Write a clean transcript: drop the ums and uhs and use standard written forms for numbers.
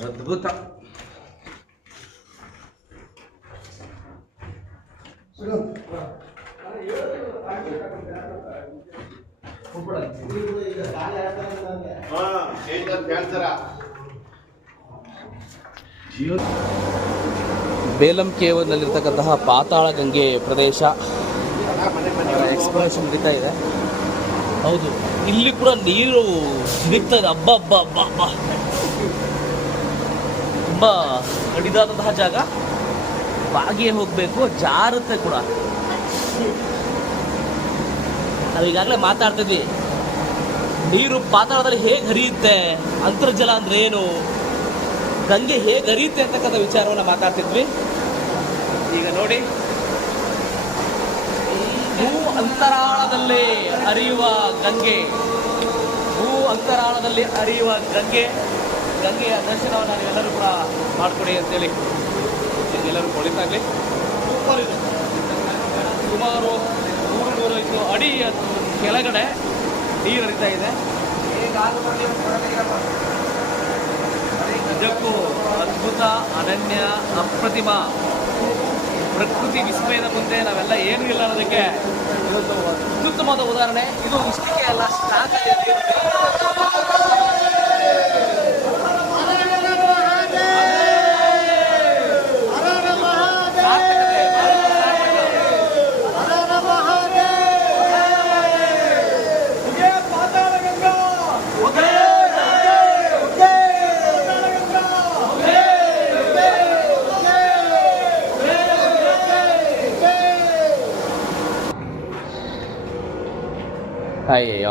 ಅದ್ಭುತ. ಬೇಲಂ ಕೇವ್ನಲ್ಲಿರ್ತಕ್ಕಂತಹ ಪಾತಾಳ ಗಂಗೆ ಪ್ರದೇಶ ಎಕ್ಸ್ಪ್ಲೋರೇಷನ್ ನಡೀತಾ ಇದೆ. ಹೌದು, ಇಲ್ಲಿ ಕೂಡ ನೀರು ಜಿನುಗ್ತಾ ಇದೆ. ಹಬ್ಬ ಹಬ್ಬ ಹಬ್ಬ ಹಬ್ಬ ತುಂಬ ಕಡಿದಾದಂತಹ ಜಾಗ. ಬಾಗಿಯೇ ಹೋಗಬೇಕು, ಜಾರುತ್ತೆ ಕೂಡ. ನಾವು ಈಗಾಗಲೇ ಮಾತಾಡ್ತಿದ್ವಿ, ನೀರು ಪಾತಾಳದಲ್ಲಿ ಹೇಗೆ ಹರಿಯುತ್ತೆ, ಅಂತರ್ಜಲ ಅಂದ್ರೆ ಏನು, ಗಂಗೆ ಹೇಗೆ ಹರಿಯುತ್ತೆ ಅಂತಕ್ಕಂಥ ವಿಚಾರವನ್ನು ಮಾತಾಡ್ತಿದ್ವಿ. ಈಗ ನೋಡಿ, ಭೂ ಅಂತರಾಳದಲ್ಲಿ ಹರಿಯುವ ಗಂಗೆ, ಭೂ ಅಂತರಾಳದಲ್ಲಿ ಹರಿಯುವ ಗಂಗೆಯ ದರ್ಶನವನ್ನು ನೀವೆಲ್ಲರೂ ಕೂಡ ಮಾಡಿಕೊಡಿ ಅಂತೇಳಿ ಎಲ್ಲರೂ ಒಳಿತಾಗಲಿ. ಸುಮಾರು 305 ಅಡಿ ಕೆಳಗಡೆ ನೀರು ಹರಿತಾ ಇದೆ. ನಿಜಕ್ಕೂ ಅದ್ಭುತ, ಅನನ್ಯ, ಅಪ್ರತಿಮ ಪ್ರಕೃತಿ ವಿಸ್ಮಯದ ಮುಂದೆ ನಾವೆಲ್ಲ ಏನೂ ಇಲ್ಲ ಅನ್ನೋದಕ್ಕೆ ಇದೊಂದು ಅತ್ಯುತ್ತಮವಾದ ಉದಾಹರಣೆ. ಇದು ಇಷ್ಟಕ್ಕೆ ಅಲ್ಲ, ಅಯ್ಯಯ್ಯೋ